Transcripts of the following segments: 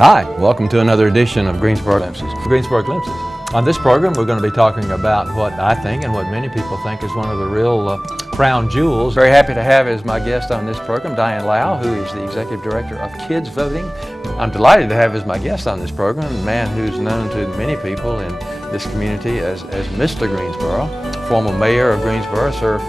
Hi, welcome to another edition of Greensboro Glimpses. Greensboro Glimpses. On this program, we're going to be talking about what I think and what many people think is one of the real crown jewels. Very happy to have as my guest on this program, Diane Lau, who is the Executive Director of Kids Voting. I'm delighted to have as my guest on this program a man who's known to many people in this community as Mr. Greensboro, former mayor of Greensboro, served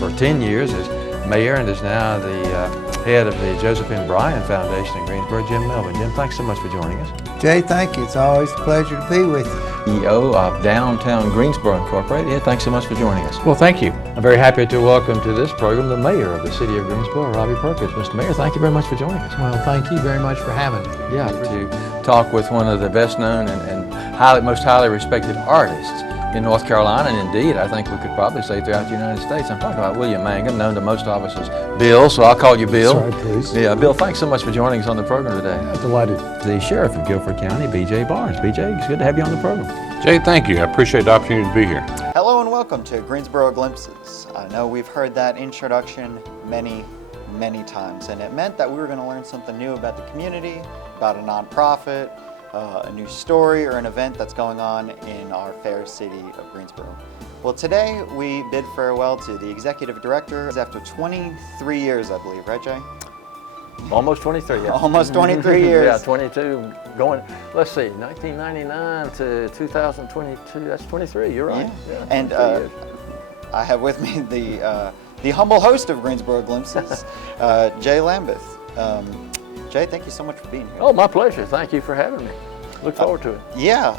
for 10 years as mayor and is now the head of the Joseph M. Bryan Foundation in Greensboro, Jim Melvin. Jim, thanks so much for joining us. Jay, thank you. It's always a pleasure to be with you. CEO of Downtown Greensboro Incorporated. Yeah, thanks so much for joining us. Well, thank you. I'm very happy to welcome to this program the mayor of the city of Greensboro, Robbie Perkins. Mr. Mayor, thank you very much for joining us. Well, thank you very much for having me. Yeah, to talk with one of the best known and most highly respected artists in North Carolina, and indeed, I think we could probably say throughout the United States. I'm talking about William Mangum, known to most of us as Bill, so I'll call you Bill. That's right, please. Yeah, Bill, thanks so much for joining us on the program today. Yeah, delighted. The Sheriff of Guilford County, B.J. Barnes. B.J., it's good to have you on the program. Jay, thank you. I appreciate the opportunity to be here. Hello and welcome to Greensboro Glimpses. I know we've heard that introduction many times, and it meant that we were going to learn something new about the community, about a nonprofit, a new story or an event that's going on in our fair city of Greensboro. Well, today we bid farewell to the Executive Director after 23 years, I believe, right, Jay? Almost 23, yeah. Almost 23 years. Yeah, 22, going, let's see, 1999 to 2022, that's 23, you're right. Yeah. And I have with me the humble host of Greensboro Glimpses, Jay Lambeth. Jay, thank you so much for being here. Oh, my pleasure. Thank you for having me. Look forward to it. Yeah.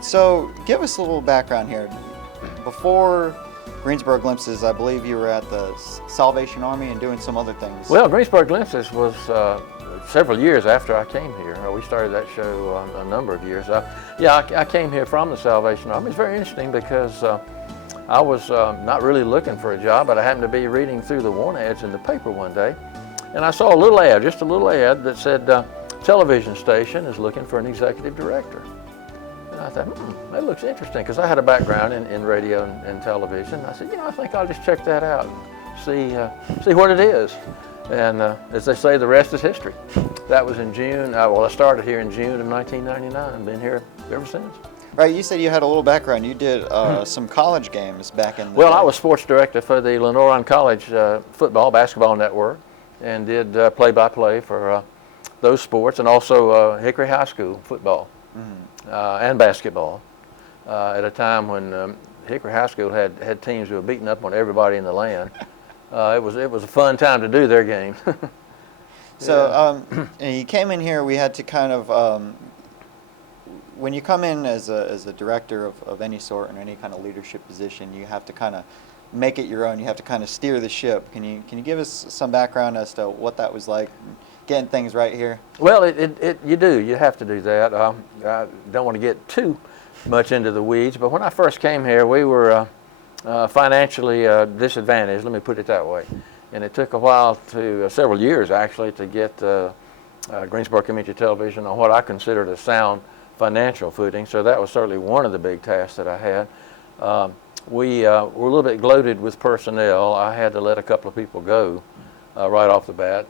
So give us a little background here. Before Greensboro Glimpses, I believe you were at the Salvation Army and doing some other things. Well, Greensboro Glimpses was several years after I came here. We started that show a number of years. I came here from the Salvation Army. It's very interesting because I was not really looking for a job, but I happened to be reading through the want ads in the paper one day. And I saw a little ad, just a little ad that said, television station is looking for an executive director. And I thought, that looks interesting, because I had a background in radio and television. I said, I think I'll just check that out, see what it is. And as they say, the rest is history. That was in June. I started here in June of 1999 and been here ever since. Right, you said you had a little background. You did some college games back in the Well, day. I was sports director for the Lenoir College basketball network, and did play-by-play for those sports, and also Hickory High School football and basketball at a time when Hickory High School had teams who were beating up on everybody in the land. It was a fun time to do their games. So you came in here, we had to kind of, when you come in as a director of any sort in any kind of leadership position, you have to kind of make it your own. You have to kind of steer the ship. Can you give us some background as to what that was like, getting things right here? Well, you have to do that. I don't want to get too much into the weeds, but when I first came here, we were financially disadvantaged, let me put it that way. And it took a while several years actually, to get Greensboro Community Television on what I considered a sound financial footing. So that was certainly one of the big tasks that I had. We were a little bit gloated with personnel. I had to let a couple of people go right off the bat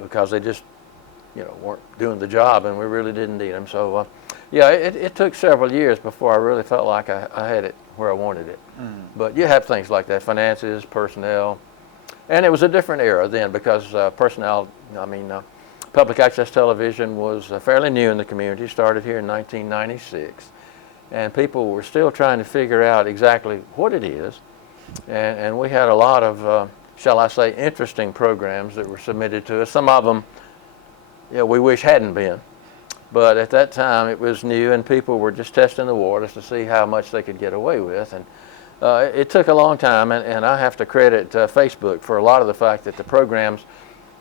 because they just, weren't doing the job, and we really didn't need them. So, it took several years before I really felt like I had it where I wanted it. But you have things like that, finances, personnel, and it was a different era then because personnel, public access television was fairly new in the community, started here in 1996. And people were still trying to figure out exactly what it is. And we had a lot of, shall I say, interesting programs that were submitted to us. Some of them, we wish hadn't been. But at that time, it was new, and people were just testing the waters to see how much they could get away with. And it took a long time, and I have to credit Facebook for a lot of the fact that the programs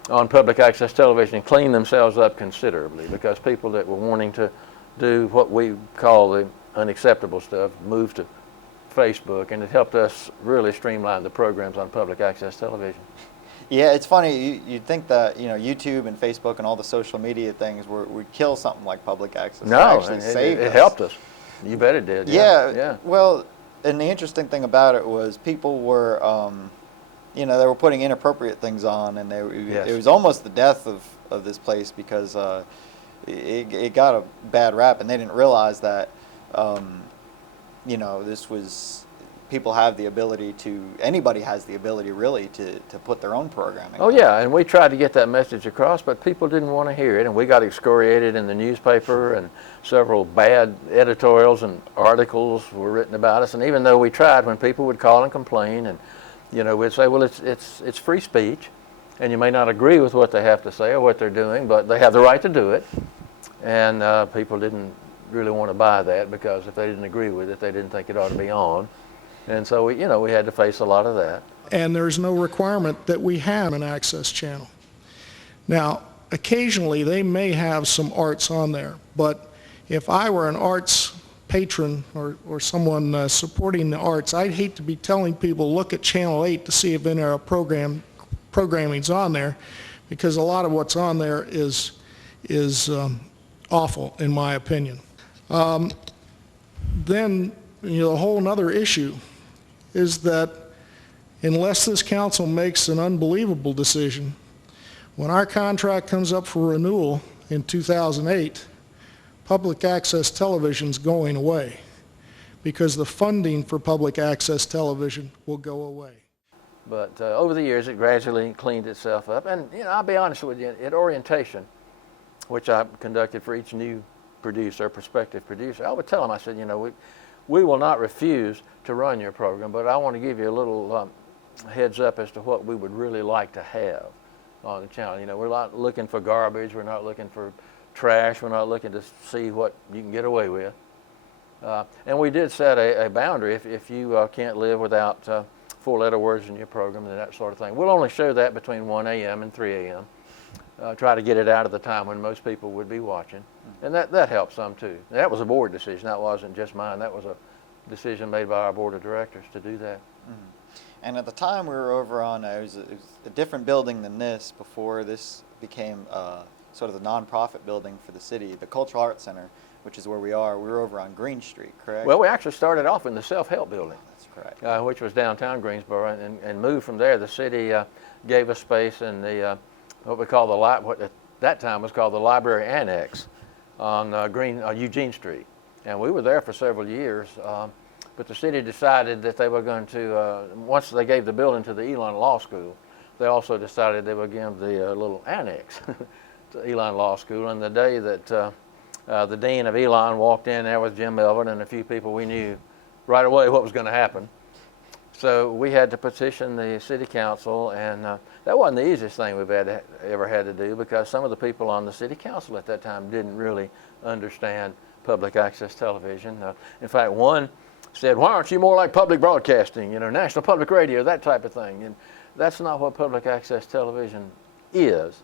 on public access television cleaned themselves up considerably, because people that were wanting to do what we call the unacceptable stuff moved to Facebook, and it helped us really streamline the programs on public access television. Yeah, it's funny. You'd think that YouTube and Facebook and all the social media things would kill something like public access. No, it helped us. You bet it did. Yeah. Well, and the interesting thing about it was people were, they were putting inappropriate things on, and it was almost the death of this place because it got a bad rap, and they didn't realize that, this was, people have the ability to, anybody has the ability really to put their own programming Oh on. yeah, and we tried to get that message across, but people didn't want to hear it, and we got excoriated in the newspaper, and several bad editorials and articles were written about us. And even though we tried, when people would call and complain, and we'd say, well, it's free speech, and you may not agree with what they have to say or what they're doing, but they have the right to do it. And people didn't really want to buy that, because if they didn't agree with it, they didn't think it ought to be on. And so we had to face a lot of that. And there's no requirement that we have an access channel. Now, occasionally they may have some arts on there, but if I were an arts patron or someone supporting the arts, I'd hate to be telling people, look at Channel 8 to see if any of our programming's on there, because a lot of what's on there is awful, in my opinion. Then, a whole other issue is that unless this council makes an unbelievable decision, when our contract comes up for renewal in 2008, public access television's going away, because the funding for public access television will go away. But over the years, it gradually cleaned itself up. And I'll be honest with you, at orientation, which I conducted for each new producer, prospective producer, I would tell them, I said, we will not refuse to run your program, but I want to give you a little heads up as to what we would really like to have on the channel. We're not looking for garbage, we're not looking for trash, we're not looking to see what you can get away with. And we did set a boundary. If you can't live without 4-letter words in your program and that sort of thing, we'll only show that between 1 a.m. and 3 a.m. Try to get it out at the time when most people would be watching. And that helped some too. And that was a board decision. That wasn't just mine. That was a decision made by our board of directors to do that. Mm-hmm. And at the time we were over on, it was a different building than this before this became sort of the nonprofit building for the city, the Cultural Arts Center, which is where we are. We were over on Green Street, correct? Well, we actually started off in the self-help building. That's correct. Which was downtown Greensboro, and moved from there. The city gave us space in the what we call what at that time was called the Library Annex on Eugene Street, and we were there for several years. But the city decided that they were going to, once they gave the building to the Elon Law School, they also decided they would give the little annex to Elon Law School. And the day that the dean of Elon walked in there with Jim Melvin and a few people, we knew right away what was going to happen. So we had to petition the city council, and that wasn't the easiest thing we've ever had to do, because some of the people on the city council at that time didn't really understand public access television. In fact, one said, why aren't you more like public broadcasting, National Public Radio, that type of thing. And that's not what public access television is.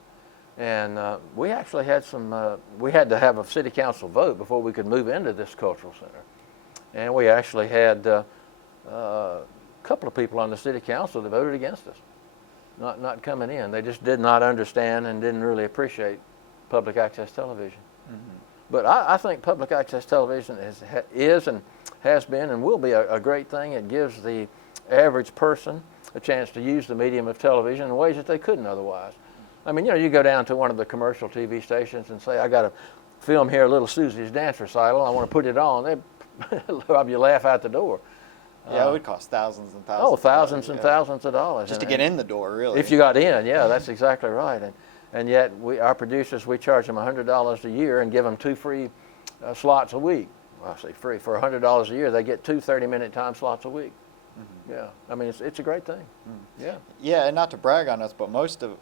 And we actually had we had to have a city council vote before we could move into this cultural center. And we actually had a couple of people on the city council that voted against us, not coming in. They just did not understand and didn't really appreciate public access television. Mm-hmm. But I think public access television is and has been and will be a great thing. It gives the average person a chance to use the medium of television in ways that they couldn't otherwise. I mean, you go down to one of the commercial TV stations and say, I got to film here Little Susie's dance recital, I want to put it on. They'd you laugh out the door. Yeah, it would cost thousands and thousands. Oh, thousands and thousands of dollars. Just to get in the door, really. If you got in, yeah, that's exactly right. And yet, our producers, we charge them $100 a year and give them 2 free slots a week. Well, I say free. For $100 a year, they get 2 30-minute time slots a week. Mm-hmm. Yeah, I mean, it's a great thing. Mm. Yeah. Yeah, and not to brag on us, but most of,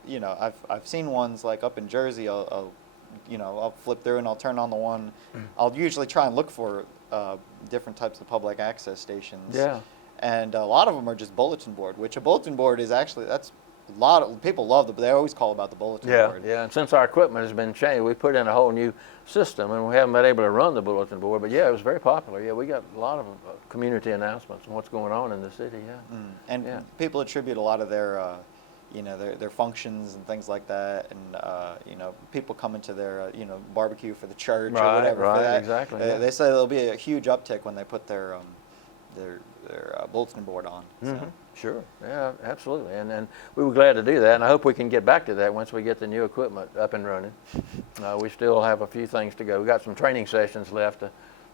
I've seen ones like up in Jersey. I'll flip through and I'll turn on the one. I'll usually try and look for different types of public access stations. Yeah. And a lot of them are just bulletin board, which a bulletin board is actually, that's a lot of people love they always call about the bulletin board. Yeah, and since our equipment has been changed, we put in a whole new system, and we haven't been able to run the bulletin board. But yeah, it was very popular. Yeah, we got a lot of community announcements and what's going on in the city. Yeah, and people attribute a lot of their, their functions and things like that, and people come into their, barbecue for the church or whatever. Right, for that. Exactly. They say there'll be a huge uptick when they put their bulletin board on. Mm-hmm. So. Sure, yeah, absolutely, and we were glad to do that, and I hope we can get back to that once we get the new equipment up and running. We still have a few things to go. We got some training sessions left,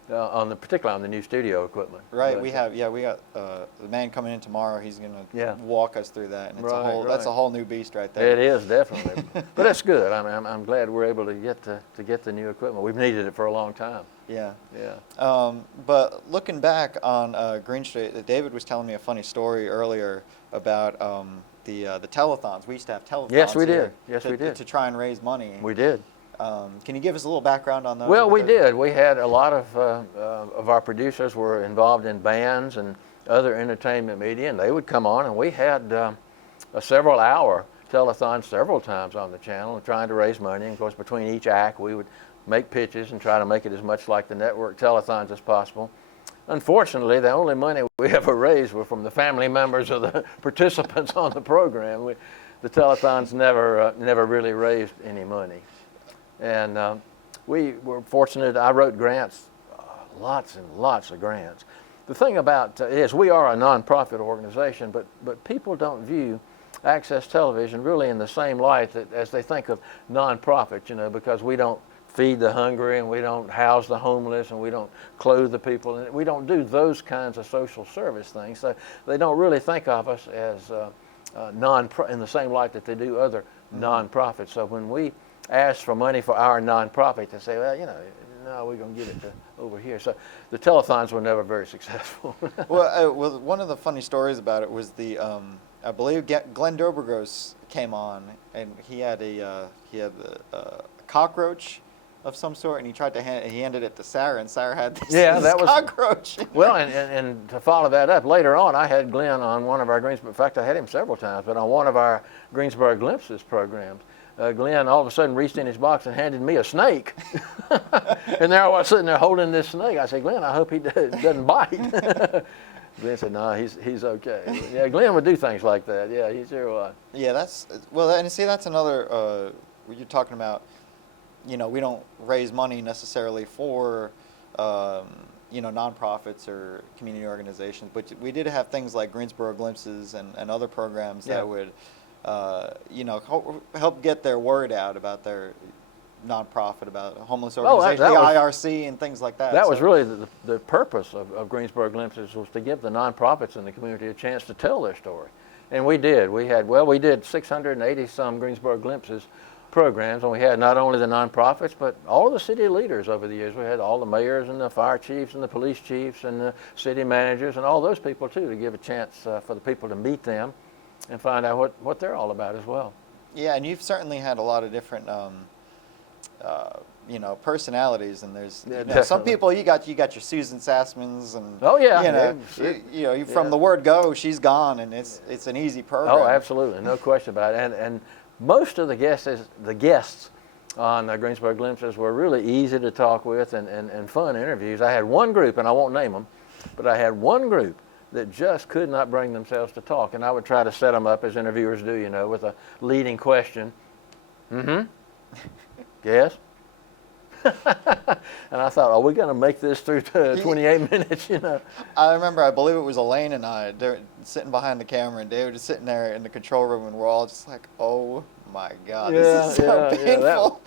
particularly on the new studio equipment. Right, But, we got the man coming in tomorrow. He's gonna Yeah. walk us through that, and it's Right, that's a right. whole new beast right there. It is definitely, but that's good. I'm glad we're able to get the new equipment. We've needed it for a long time. Yeah. Yeah. But looking back on Green Street, David was telling me a funny story earlier about the telethons. We used to have telethons. Yes, we here did. Yes, we did. to try and raise money. We did. Can you give us a little background on those? Well, we did. We had a lot of our producers were involved in bands and other entertainment media, and they would come on, and we had a several-hour telethon several times on the channel, trying to raise money. And of course, between each act, we would make pitches and try to make it as much like the network telethons as possible. Unfortunately, the only money we ever raised were from the family members of the participants on the program. The telethons never really raised any money. And we were fortunate. I wrote grants, lots and lots of grants. The thing about it is we are a nonprofit organization, but people don't view access television really in the same light as they think of nonprofit, because we don't feed the hungry, and we don't house the homeless, and we don't clothe the people, and we don't do those kinds of social service things. So they don't really think of us as in the same light that they do other nonprofits. So when we ask for money for our nonprofit, they say, well, no, we're going to give it to over here. So the telethons were never very successful. Well, one of the funny stories about it was I believe Glenn Dobrogos came on, and he had a cockroach of some sort, and he handed it to Sarah, and Sarah had this cockroach. Well, and to follow that up, later on, I had Glenn on one of our Greensboro, in fact, I had him several times, but on one of our Greensboro Glimpses programs, Glenn all of a sudden reached in his box and handed me a snake. And there I was sitting there holding this snake. I said, Glenn, I hope he doesn't bite. Glenn said, no, he's okay. Yeah, Glenn would do things like that. Yeah, he sure would. Yeah, that's another, you're talking about, we don't raise money necessarily for, nonprofits or community organizations, but we did have things like Greensboro Glimpses and other programs that would, help get their word out about their nonprofit, about homeless organizations, the IRC and things like that. That was really the purpose of Greensboro Glimpses, was to give the nonprofits in the community a chance to tell their story. And we did. We did 680 some Greensboro Glimpses programs, and we had not only the nonprofits, but all of the city leaders over the years. We had all the mayors and the fire chiefs and the police chiefs and the city managers and all those people too, to give a chance for the people to meet them and find out what they're all about as well. Yeah, and you've certainly had a lot of different personalities, and there's some people you got your Susan Sassmans, and from the word go, she's gone, and it's an easy program. Oh, absolutely, no question about it. And most of the guests on Greensboro Glimpses were really easy to talk with and fun interviews. I had one group, and I won't name them, but I had one group that just could not bring themselves to talk, and I would try to set them up as interviewers do, with a leading question. Mm-hmm. Yes? And I thought, are we going to make this through 28 minutes, I remember, I believe it was Elaine and I sitting behind the camera, and David just sitting there in the control room, and we're all just like, oh my God, this is so painful.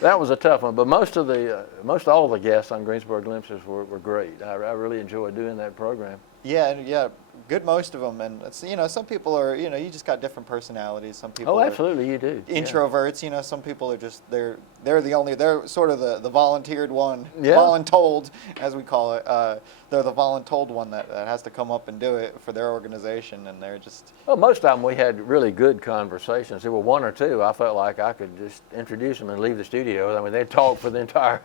That was a tough one, but most all the guests on Greensboro Glimpses were great. I really enjoyed doing that program. Yeah, good, most of them, and it's, some people are, you just got different personalities. Some people absolutely, you do. Introverts, some people are just, they're sort of the volunteered one, voluntold, as we call it. They're the voluntold one that has to come up and do it for their organization, and they're just... Well, most of them we had really good conversations. There were one or two I felt like I could just introduce them and leave the studio. I mean, they'd talk for the entire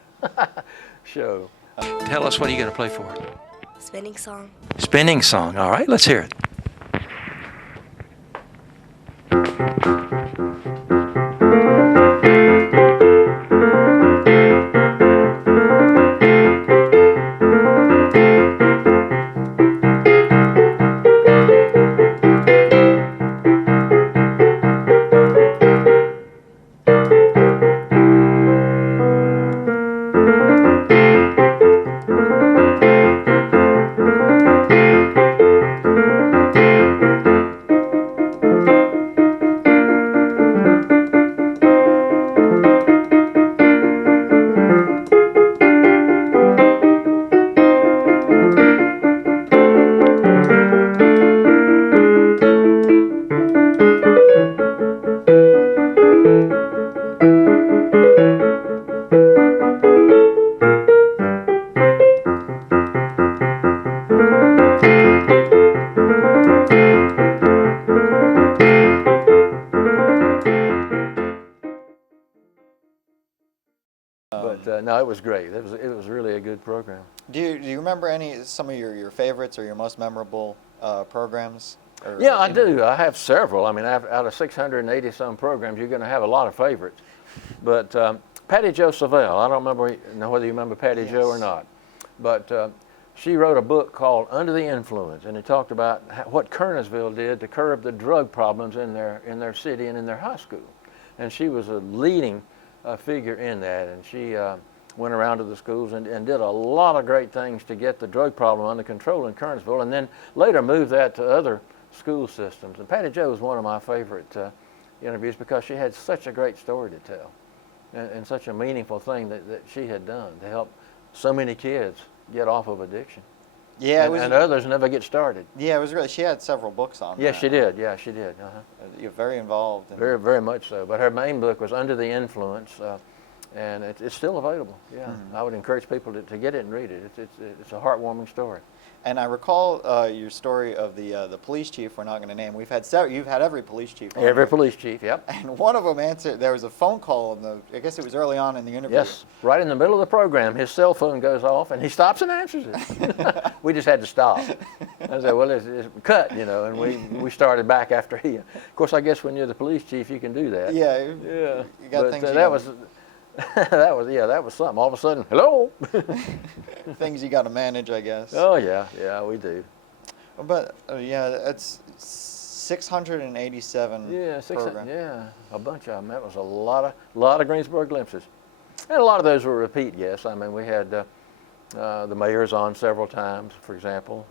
show. Tell us, what are you going to play for? Spinning song. Spinning song. All right, let's hear it. no, it was great. It was really a good program. Do you remember some of your favorites or your most memorable programs? Or Yeah, I do. I have several. I mean, out of 680 some programs, you're going to have a lot of favorites. But Patty Jo Savelle, I don't know whether you remember Patty Jo or not, but she wrote a book called Under the Influence, and it talked about what Kernersville did to curb the drug problems in their city and in their high school. And she was a leading figure in that, and she went around to the schools and did a lot of great things to get the drug problem under control in Kernersville, and then later moved that to other school systems. And Patty Jo was one of my favorite interviews because she had such a great story to tell, and such a meaningful thing that she had done to help so many kids get off of addiction. Yeah, and others never get started. Yeah, it was really. She had several books on. Yes, that. she did. Yeah, she did. You're very involved. Very, very much so. But her main book was Under the Influence, and it's still available. Yeah, I would encourage people to get it and read it. It's a heartwarming story. And I recall your story of the police chief. We're not going to name. We've had several. You've had every police chief. Every police chief. Yep. And one of them answered. There was a phone call. I guess it was early on in the interview. Yes, right in the middle of the program, his cell phone goes off, and he stops and answers it. We just had to stop. I said, "Well, it's cut," and we started back after he. Of course, I guess when you're the police chief, you can do that. Yeah. Yeah. You got but things. That was something. All of a sudden, hello. Things you got to manage, I guess. Oh yeah, we do. But it's 687. Yeah, programs. yeah, a bunch of them. That was a lot of Greensboro glimpses, and a lot of those were repeat guests. I mean, we had the mayors on several times, for example.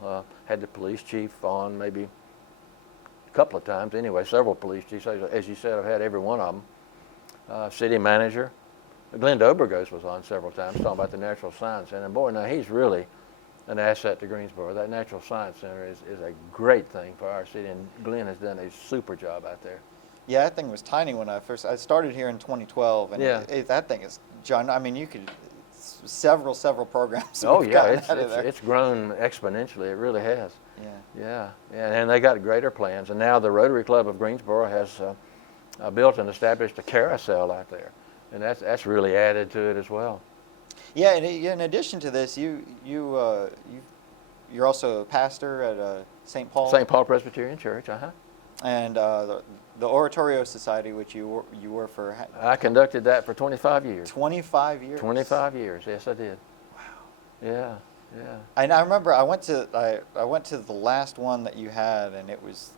Had the police chief on maybe a couple of times. Anyway, several police chiefs. As you said, I've had every one of them. City manager. Glenn Obergos was on several times talking about the Natural Science Center. And boy, now he's really an asset to Greensboro. That Natural Science Center is a great thing for our city, and Glenn has done a super job out there. Yeah, that thing was tiny when I started here in 2012, and Yeah. that thing is, John. I mean, you could several programs. that Oh we've yeah, gotten out of there. it's grown exponentially. It really has. Yeah. Yeah, and they got greater plans. And now the Rotary Club of Greensboro has built and established a carousel out there, and that's really added to it as well. Yeah, and in addition to this, you're also a pastor at St. Paul. St. Paul Presbyterian Church, And the Oratorio Society, which you were for. I conducted that for 25 years. 25 years. 25 years, yes, I did. Wow. Yeah. And I remember I went to the last one that you had, and it was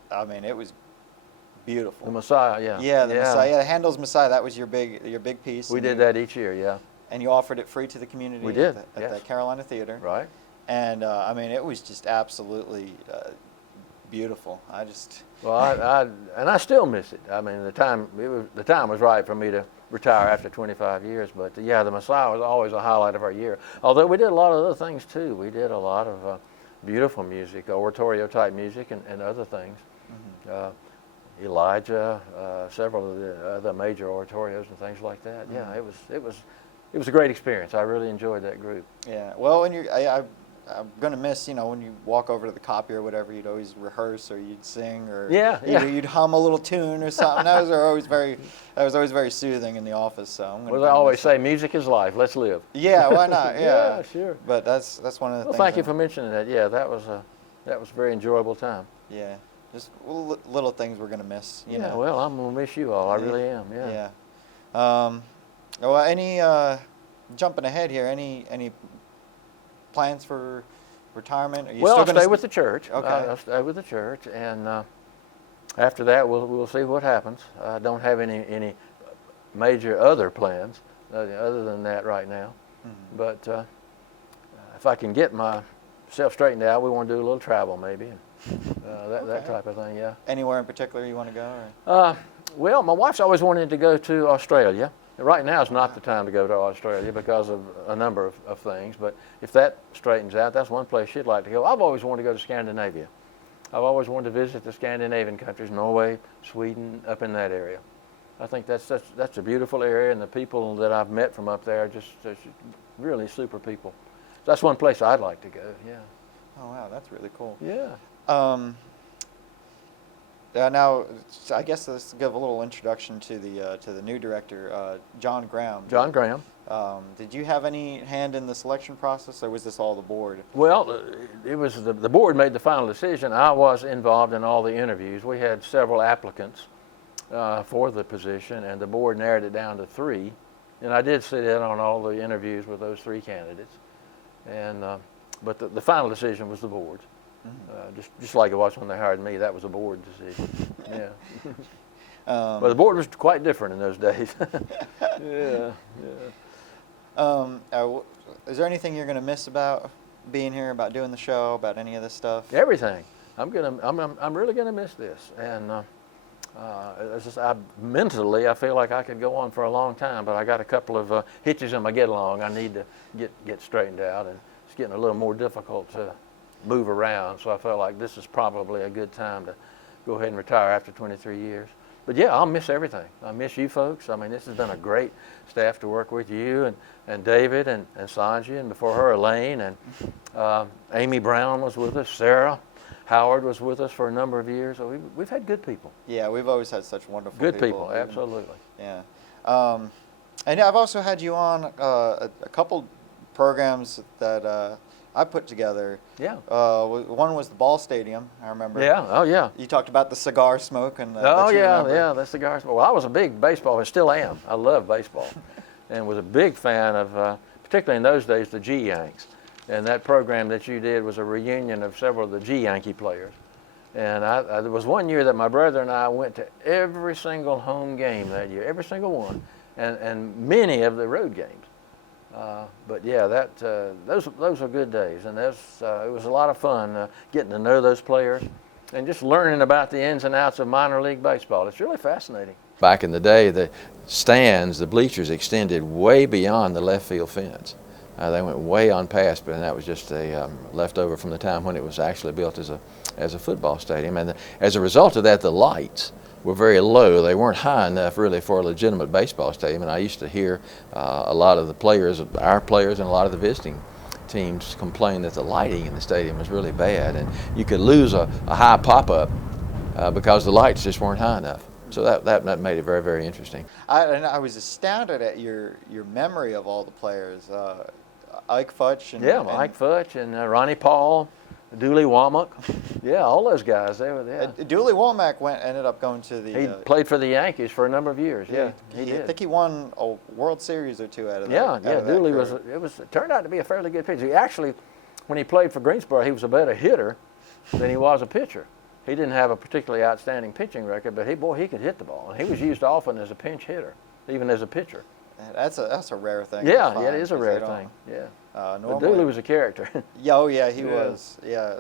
beautiful. The Messiah, yeah. Yeah, the Messiah. Yeah, Handel's Messiah. That was your big piece. We did that each year, yeah. And you offered it free to the community. We did, at yes. the Carolina Theater. Right. And I mean, it was just absolutely beautiful. Well, I still miss it. I mean, the time was right for me to retire after 25 years. But yeah, the Messiah was always a highlight of our year. Although we did a lot of other things too. We did a lot of beautiful music, oratorio type music, and other things. Mm-hmm. Elijah, several of the other major oratorios and things like that. Mm-hmm. Yeah, it was a great experience. I really enjoyed that group. Yeah. Well, and I'm gonna miss, when you walk over to the copy or whatever, you'd always rehearse or you'd sing or you'd hum a little tune or something. That was always very soothing in the office. So Well, I always say, music is life. Let's live. Yeah, why not? Yeah, yeah, sure. But that's one of the things. Well, thank you for mentioning that. Yeah, that was a very enjoyable time. Yeah, just little things we're gonna miss. You know. Well, I'm gonna miss you all. I really am. Yeah. Yeah. Well, any jumping ahead here? Any plans for retirement? Are you Well, still I'll gonna stay with the church. Okay. I'll stay with the church, and after that, we'll see what happens. I don't have any major other plans other than that right now. Mm-hmm. But if I can get myself straightened out, we want to do a little travel maybe, that type of thing. Yeah. Anywhere in particular you want to go? Or? Well, my wife's always wanted to go to Australia. Right now is not the time to go to Australia because of a number of things, but if that straightens out, that's one place she'd like to go. I've always wanted to go to Scandinavia. I've always wanted to visit the Scandinavian countries, Norway, Sweden, up in that area. I think that's a beautiful area, and the people that I've met from up there are just really super people. That's one place I'd like to go, yeah. Oh, wow, that's really cool. Yeah. Now, I guess let's give a little introduction to the new director, John Graham. John Graham. Did you have any hand in the selection process, or was this all the board? Well, it was the board made the final decision. I was involved in all the interviews. We had several applicants for the position, and the board narrowed it down to 3. And I did sit in on all the interviews with those 3 candidates. And but the final decision was the board's. Just like it was when they hired me, that was a board decision. Yeah. But the board was quite different in those days. Yeah. Is there anything you're going to miss about being here, about doing the show, about any of this stuff? Everything. I'm really gonna miss this, and mentally I feel like I could go on for a long time, but I got a couple of hitches in my get along. I need to get straightened out, and it's getting a little more difficult to move around. So I felt like this is probably a good time to go ahead and retire after 23 years. But yeah, I'll miss everything. I miss you folks. I mean, this has been a great staff to work with, you and David and Sanji, and before her, Elaine, and Amy Brown was with us, Sarah Howard was with us for a number of years. So we've had good people. Yeah, we've always had such wonderful good people. Absolutely. Yeah. And I've also had you on a couple programs that I put together. Yeah. One was the Ball Stadium, I remember. Yeah. Oh, yeah. You talked about the cigar smoke and. Oh yeah, yeah. The cigar smoke. Well, I was a big baseball, and still am. I love baseball, and was a big fan of, particularly in those days, the G Yanks. And that program that you did was a reunion of several of the G Yankee players. And there was one year that my brother and I went to every single home game that year, every single one, and many of the road games. But yeah, those were good days, and it was a lot of fun getting to know those players and just learning about the ins and outs of minor league baseball. It's really fascinating. Back in the day, the stands, the bleachers extended way beyond the left field fence. They went way on past, but that was just a leftover from the time when it was actually built as a football stadium. And as a result of that, the lights were very low. They weren't high enough really for a legitimate baseball stadium. And I used to hear a lot of the players, our players, and a lot of the visiting teams complain that the lighting in the stadium was really bad, and you could lose a high pop-up because the lights just weren't high enough. So that made it very, very interesting. I was astounded at your memory of all the players. Ike Futch and Ike Futch and Ronnie Paul, Dooley Womack, yeah, all those guys. They were there. Dooley Womack ended up going to the. He played for the Yankees for a number of years. Yeah, he did. I think he won a World Series or 2 out of that. Yeah. Dooley it turned out to be a fairly good pitcher. He actually, when he played for Greensboro, he was a better hitter than he was a pitcher. He didn't have a particularly outstanding pitching record, but he could hit the ball, and he was used often as a pinch hitter, even as a pitcher. That's a rare thing. Yeah, it is a rare thing. Yeah. But Dooley was a character. Yeah, he was. Yeah,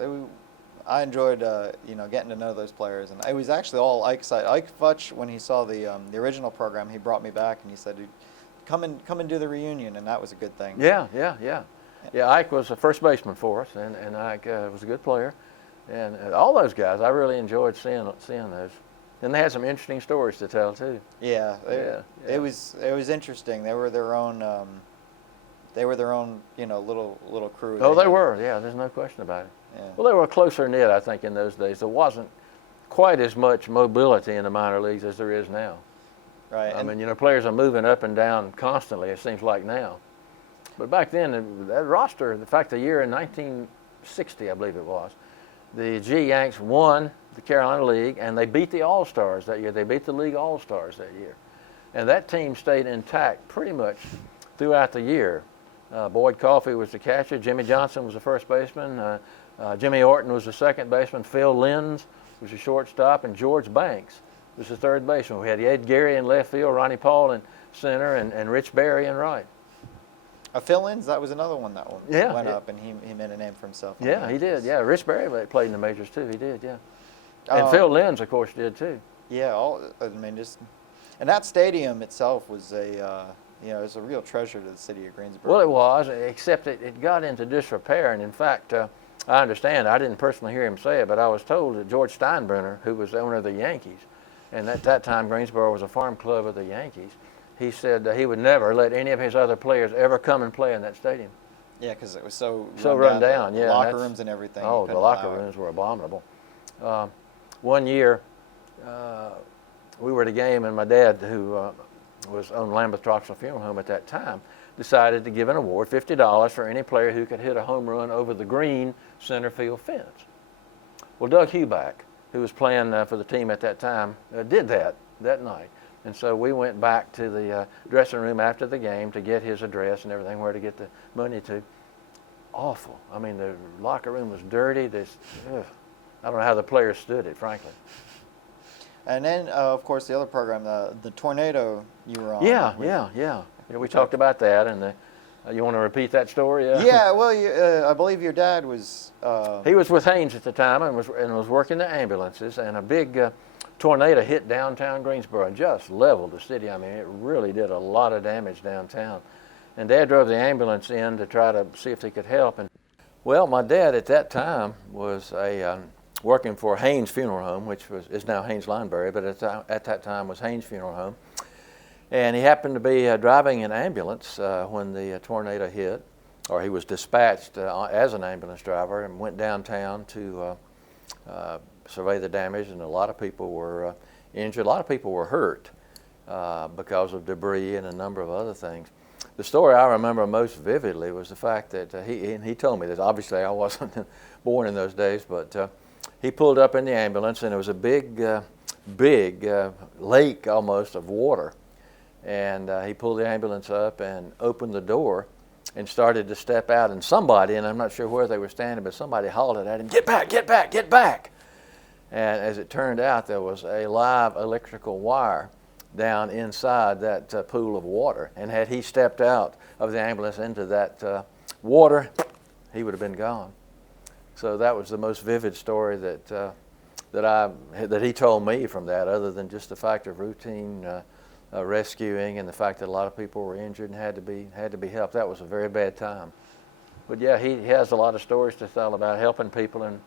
I enjoyed getting to know those players, and it was actually all Ike's side. Ike Futch, when he saw the original program, he brought me back and he said, "Come and do the reunion," and that was a good thing. Yeah. Ike was a first baseman for us, and Ike was a good player, and all those guys, I really enjoyed seeing those. And they had some interesting stories to tell too. Yeah. It was interesting. They were their own little crew. Oh, they were. Yeah, there's no question about it. Yeah. Well, they were closer knit, I think, in those days. There wasn't quite as much mobility in the minor leagues as there is now. Right. I mean, players are moving up and down constantly, it seems like now. But back then, that roster, in fact, the year in 1960, I believe it was, the G Yanks won the Carolina League, and they beat the All-Stars that year. They beat the League All-Stars that year. And that team stayed intact pretty much throughout the year. Boyd Coffey was the catcher. Jimmy Johnson was the first baseman. Jimmy Orton was the second baseman. Phil Linz was the shortstop, and George Banks was the third baseman. We had Ed Gary in left field, Ronnie Paul in center, and Rich Berry in right. Phil Linz, that was another one that went up, and he made a name for himself. Yeah, he did. Yeah, Rich Berry played in the majors too. He did. Yeah, and Phil Linz, of course, did too. Yeah, and that stadium itself was it was a real treasure to the city of Greensboro. Well, it was, except it got into disrepair, and in fact, I understand. I didn't personally hear him say it, but I was told that George Steinbrenner, who was the owner of the Yankees, and at that time Greensboro was a farm club of the Yankees, he said that he would never let any of his other players ever come and play in that stadium. Yeah, because it was so run down. Yeah, locker rooms and everything. Oh, the locker rooms were abominable. One year, we were at a game, and my dad, who was on Lambeth Funeral Home at that time, decided to give an award, $50, for any player who could hit a home run over the green center field fence. Well, Doug Huback, who was playing for the team at that time, did that night. And so we went back to the dressing room after the game to get his address and everything, where to get the money to. Awful. I mean, the locker room was dirty. I don't know how the players stood it, frankly. And then, of course, the other program, the tornado you were on. Yeah, we talked about that, and you want to repeat that story? Yeah, well, I believe your dad was... He was with Haynes at the time and was working the ambulances, and a big tornado hit downtown Greensboro and just leveled the city. I mean, it really did a lot of damage downtown. And Dad drove the ambulance in to try to see if he could help. And well, my dad at that time was working for Haynes Funeral Home, which is now Haynes Lineberry, but at that time was Haynes Funeral Home. And he happened to be driving an ambulance when the tornado hit, or he was dispatched as an ambulance driver and went downtown to survey the damage, and a lot of people were injured. A lot of people were hurt because of debris and a number of other things. The story I remember most vividly was the fact that he told me this. Obviously, I wasn't born in those days, but he pulled up in the ambulance, and it was a big lake almost of water. And he pulled the ambulance up and opened the door and started to step out. And somebody, and I'm not sure where they were standing, but somebody hollered at him, "Get back, get back, get back!" And as it turned out, there was a live electrical wire down inside that pool of water. And had he stepped out of the ambulance into that water, he would have been gone. So that was the most vivid story that he told me from that, other than just the fact of routine rescuing and the fact that a lot of people were injured and had to be helped. That was a very bad time. But yeah, he has a lot of stories to tell about helping people and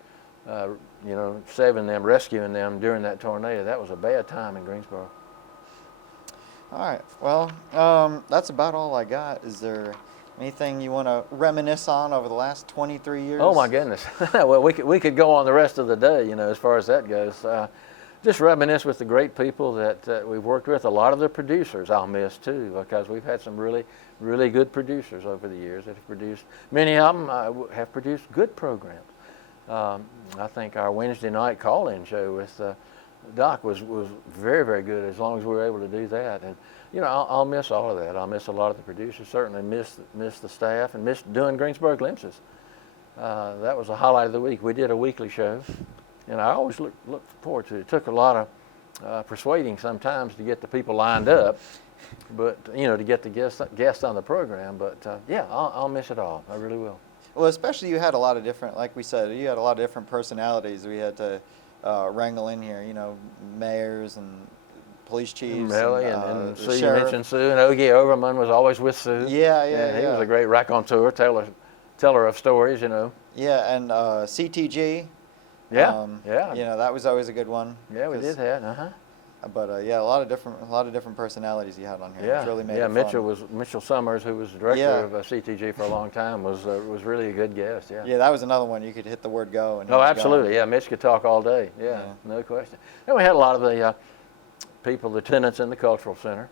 saving them, rescuing them during that tornado. That was a bad time in Greensboro. All right. Well, that's about all I got. Is there anything you want to reminisce on over the last 23 years? Oh my goodness. Well, we could go on the rest of the day, as far as that goes. Just reminisce with the great people that we've worked with. A lot of the producers I'll miss too, because we've had some really, really good producers over the years that have produced. Many of them have produced good programs. I think our Wednesday night call-in show with Doc was very, very good, as long as we were able to do that. And I'll miss all of that. I'll miss a lot of the producers. Certainly miss the staff, and miss doing Greensboro Glimpses. That was a highlight of the week. We did a weekly show, and I always look forward to it. It took a lot of persuading sometimes to get the people lined up, but to get the guests on the program. But yeah, I'll miss it all. I really will. Well, especially you had a lot of different, like we said, you had a lot of different personalities. We had to wrangle in here, mayors and police chiefs. Really, and Sue, you sheriff. mentioned Sue, and Ogie Overman was always with Sue. Yeah. He was a great raconteur, teller of stories, Yeah, and CTG. Yeah. That was always a good one. Yeah, we did that. But yeah, a lot of different personalities you had on here. Yeah, Which really made it fun. Mitchell Summers, who was the director of CTG for a long time, was really a good guest. Yeah. Yeah, that was another one. You could hit the word go. And he Oh, was absolutely. gone. Yeah, Mitch could talk all day. Yeah, no question. And we had a lot of the people, the tenants in the Cultural Center.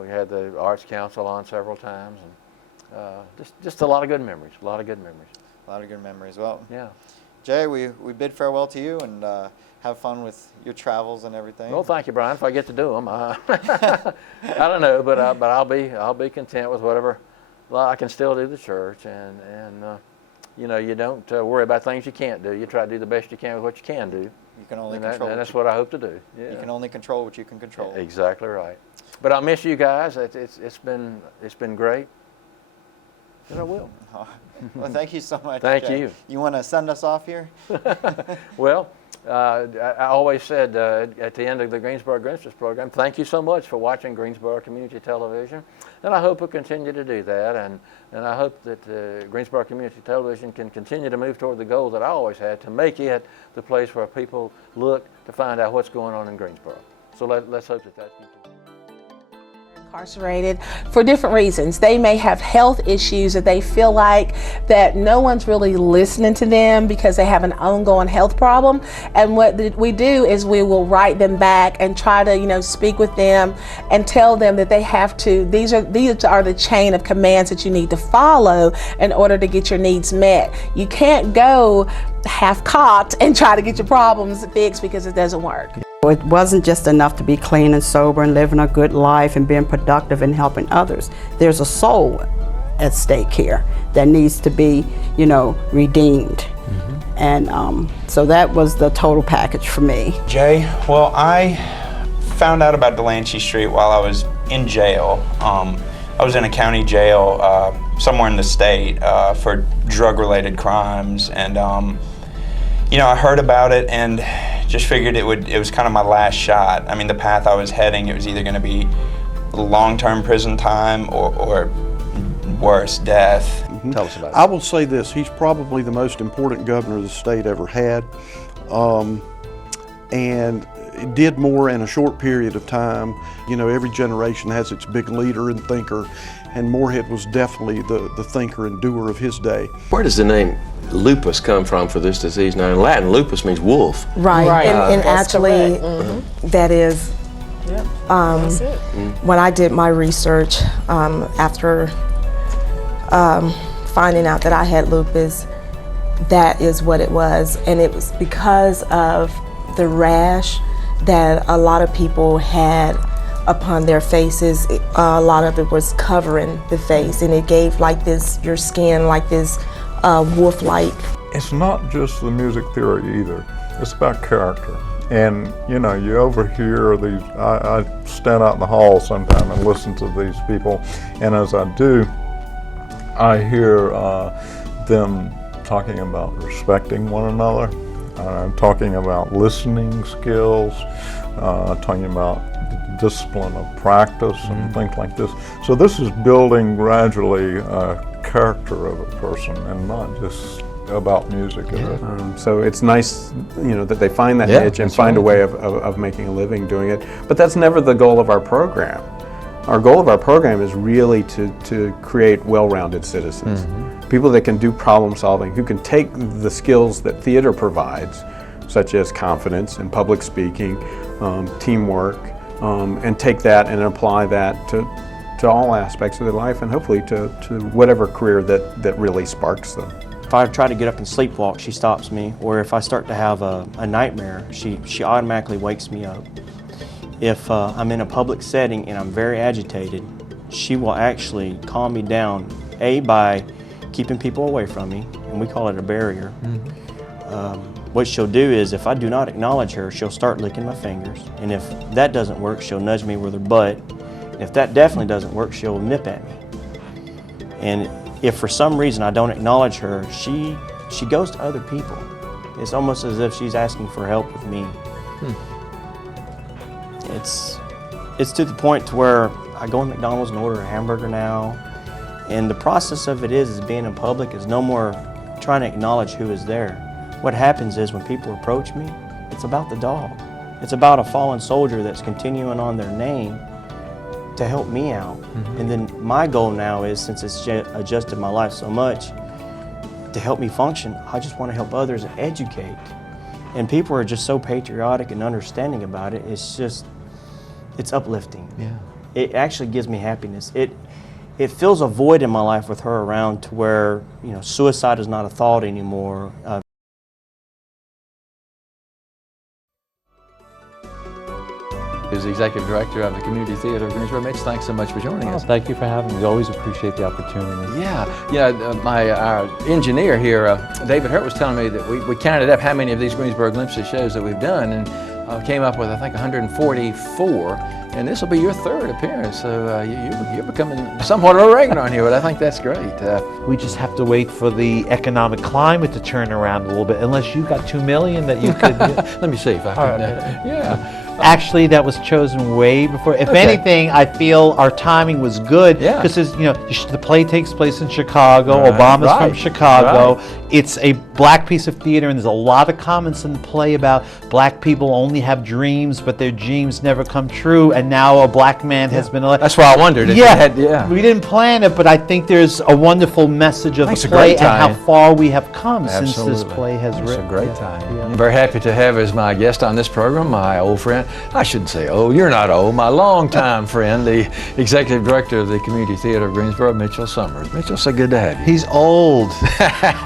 We had the Arts Council on several times, and just a lot of good memories. A lot of good memories. Well, yeah. Jay, we bid farewell to you, and have fun with your travels and everything. Well, thank you, Brian. If I get to do them, I don't know, but I'll be content with whatever. Well, I can still do the church, and you don't worry about things you can't do. You try to do the best you can with what you can do. You can only control. And that's what I hope to do. Yeah. You can only control what you can control. Exactly right. But I miss you guys. It's been great. And I will. Well, thank you so much. Thank Jay. you. You want to send us off here? Well, I always said at the end of the Greensboro GLIMPSES program, thank you so much for watching Greensboro Community Television, and I hope we'll continue to do that, and I hope that Greensboro Community Television can continue to move toward the goal that I always had, to make it the place where people look to find out what's going on in Greensboro. So let's hope that continues. incarcerated for different reasons. They may have health issues that they feel like that no one's really listening to them because they have an ongoing health problem. And what we do is we will write them back and try to, speak with them and tell them that they have to, these are the chain of commands that you need to follow in order to get your needs met. You can't go half-cocked and try to get your problems fixed because it doesn't work. It wasn't just enough to be clean and sober and living a good life and being productive and helping others. There's a soul at stake here that needs to be, redeemed. And so that was the total package for me. Jay, well, I found out about Delancey Street while I was in jail. I was in a county jail somewhere in the state for drug-related crimes, and I heard about it and just figured it was kind of my last shot. I mean, the path I was heading, it was either going to be long-term prison time or worse, death. Tell us about it. I will say this, he's probably the most important governor the state ever had, and did more in a short period of time. Every generation has its big leader and thinker, and Moorhead was definitely the thinker and doer of his day. Where does the name lupus come from for this disease? Now in Latin, lupus means wolf. Right. And actually, that is, That's it. when I did my research after finding out that I had lupus, that is what it was. And it was because of the rash that a lot of people had upon their faces. A lot of it was covering the face, and it gave like this, your skin like this wolf-like. It's not just the music theory either. It's about character. And you overhear these, I stand out in the hall sometime and listen to these people, and as I do, I hear them talking about respecting one another, talking about listening skills, talking about the discipline of practice and things like this. So this is building gradually a character of a person and not just about music. So it's nice, that they find that niche and find a way of making a living doing it. But that's never the goal of our program. Our goal of our program is really to create well-rounded citizens. People that can do problem solving, who can take the skills that theater provides, such as confidence and public speaking, teamwork, and take that and apply that to all aspects of their life, and hopefully to whatever career that really sparks them. If I try to get up and sleepwalk, she stops me. Or if I start to have a nightmare, she automatically wakes me up. If I'm in a public setting and I'm very agitated, she will actually calm me down, by keeping people away from me, and we call it a barrier. What she'll do is, if I do not acknowledge her, she'll start licking my fingers. And if that doesn't work, she'll nudge me with her butt. And if that definitely doesn't work, she'll nip at me. And if for some reason I don't acknowledge her, she goes to other people. It's almost as if she's asking for help with me. It's to the point to where I go to McDonald's and order a hamburger now, and the process of it is being in public is no more trying to acknowledge who is there. What happens is when people approach me, it's about the dog. It's about a fallen soldier that's continuing on their name to help me out. And then my goal now is, since it's adjusted my life so much, to help me function, I just want to help others and educate. And people are just so patriotic and understanding about it. It's uplifting. It actually gives me happiness. It fills a void in my life with her around, to where suicide is not a thought anymore. Is the Executive Director of the Community Theater of Greensboro. Mitch, thanks so much for joining us. Thank you for having me. We always appreciate the opportunity. Our engineer here, David Hurt, was telling me that we counted up how many of these Greensboro Glimpses shows that we've done, and came up with, I think, 144. And this will be your third appearance, so you're becoming somewhat of a regular on here, but I think that's great. We just have to wait for the economic climate to turn around a little bit, unless you got $2 million that you could... Let me see if I can... Actually, that was chosen way before. If Okay. anything, I feel our timing was good Yeah. because the play takes place in Chicago. Right, Obama's from right, Chicago. right. It's a black piece of theater, and there's a lot of comments in the play about black people only have dreams, but their dreams never come true. And now a black man has been elected. That's why I wondered if you had, We didn't plan it, but I think there's a wonderful message of That's the a play great and how tie-in. far we have come since Absolutely. this play has That's written. a great time. I'm very happy to have as my guest on this program my old friend. I shouldn't say old, you're not old. My longtime friend, the Executive Director of the Community Theater of Greensboro, Mitchell Summers. Mitchell, so good to have you. He's old.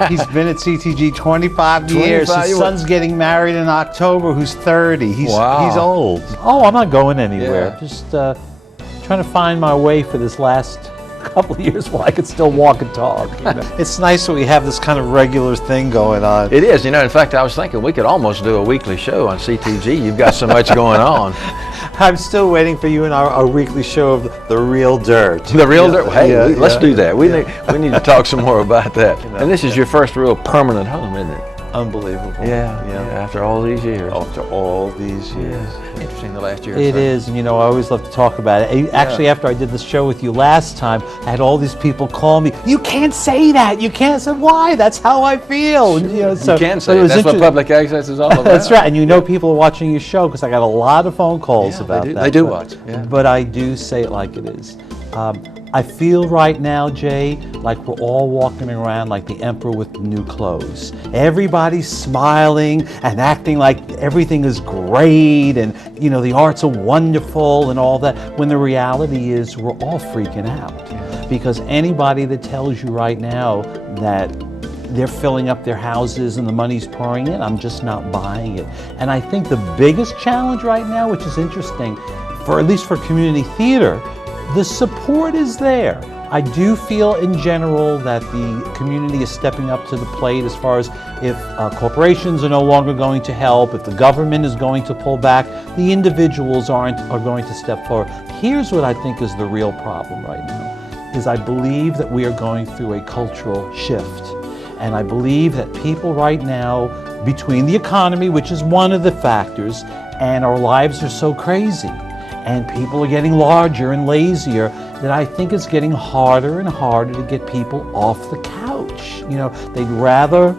He's been at CTG 25 years. 25 His son's getting married in October, who's 30. He's old. Oh, I'm not going anywhere. Yeah. Just trying to find my way for this last couple of years while I could still walk and talk. It's nice that we have this kind of regular thing going on. It is. In fact, I was thinking we could almost do a weekly show on CTG. You've got so much going on. I'm still waiting for you in our weekly show of The Real Dirt. The Real Dirt? Hey, let's do that. We yeah. need to talk some more about that. And this is your first real permanent home, isn't it? Unbelievable. Yeah, after all these years. After all these years. Interesting the last year or It so. is, and I always love to talk about it. Actually, after I did this show with you last time, I had all these people call me, you can't say that, you can't say, why? That's how I feel. And, You can say it. That's what public access is all about. That's right, and people are watching your show because I got a lot of phone calls about that. They do watch. Yeah. But I do say it like it is. I feel right now, Jay, like we're all walking around like the emperor with new clothes. Everybody's smiling and acting like everything is great and, the arts are wonderful and all that, when the reality is we're all freaking out. Because anybody that tells you right now that they're filling up their houses and the money's pouring in, I'm just not buying it. And I think the biggest challenge right now, which is interesting, at least for community theater, the support is there. I do feel in general that the community is stepping up to the plate as far as if corporations are no longer going to help, if the government is going to pull back, the individuals are going to step forward. Here's what I think is the real problem right now, is I believe that we are going through a cultural shift. And I believe that people right now, between the economy, which is one of the factors, and our lives are so crazy, and people are getting larger and lazier, that I think it's getting harder and harder to get people off the couch. They'd rather,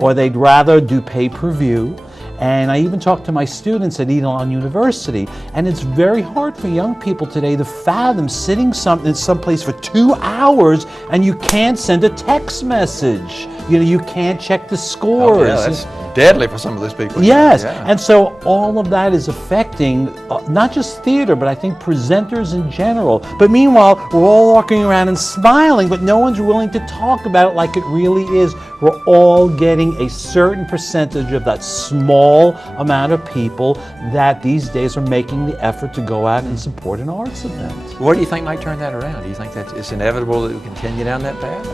or they'd rather do pay-per-view. And I even talked to my students at Elon University, and it's very hard for young people today to fathom sitting in someplace for 2 hours and you can't send a text message. You can't check the scores. Oh, yeah, that's deadly for some of those people. Yes, Yeah. and so all of that is affecting not just theater, but I think presenters in general. But meanwhile, we're all walking around and smiling, but no one's willing to talk about it like it really is. We're all getting a certain percentage of that small amount of people that these days are making the effort to go out and support an arts event. What do you think might turn that around? Do you think that it's inevitable that we continue down that path?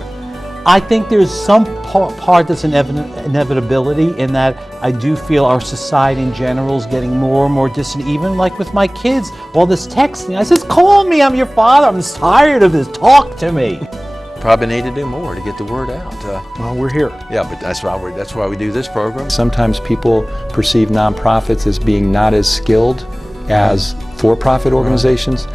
I think there's some part that's an inevitability in that I do feel our society in general is getting more and more distant, even like with my kids, all this texting. I says, call me, I'm your father, I'm tired of this, talk to me. Probably need to do more to get the word out. Well, we're here. Yeah, but that's why we do this program. Sometimes people perceive nonprofits as being not as skilled as for-profit organizations.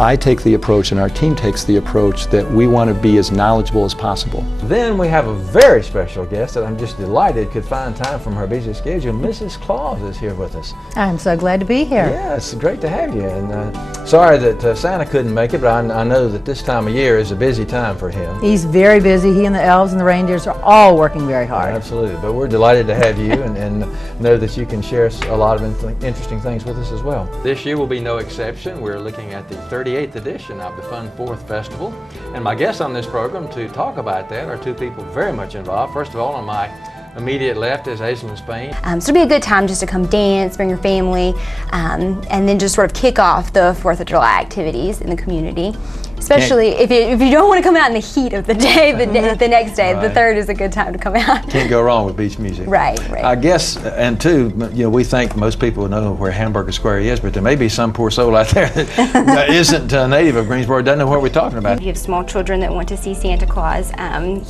I take the approach, and our team takes the approach, that we want to be as knowledgeable as possible. Then we have a very special guest that I'm just delighted could find time from her busy schedule. Mrs. Claus is here with us. I'm so glad to be here. Yeah, it's great to have you. And sorry that Santa couldn't make it, but I know that this time of year is a busy time for him. He's very busy. He and the elves and the reindeers are all working very hard. Absolutely, but we're delighted to have you and know that you can share a lot of interesting things with us as well. This year will be no exception. We're looking at the 38th edition of the Fun Fourth Festival, and my guests on this program to talk about that are two people very much involved. First of all, on my immediate left is Aislinn Spain. So it'll be a good time just to come dance, bring your family, and then just sort of kick off the 4th of July activities in the community. Especially if you don't want to come out in the heat of the day, the next day, the 3rd is a good time to come out. Can't go wrong with beach music. Right. I guess, and two, we think most people know where Hamburger Square is, but there may be some poor soul out there that isn't a native of Greensboro, doesn't know what we're talking about. You have small children that want to see Santa Claus.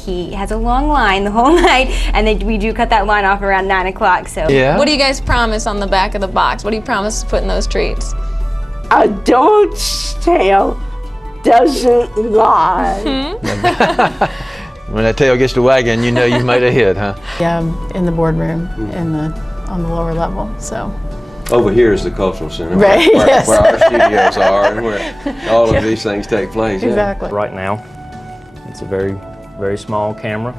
He has a long line the whole night, and we do cut that line off around 9 o'clock. So, What do you guys promise on the back of the box? What do you promise to put in those treats? Don't tell. Doesn't lie. When that tail gets to wagging, you know you've made a hit, huh? Yeah, I'm in the boardroom on the lower level, so. Over here is the cultural center, right, where our studios are and where all of these things take place. Exactly. Right now, it's a very, very small camera.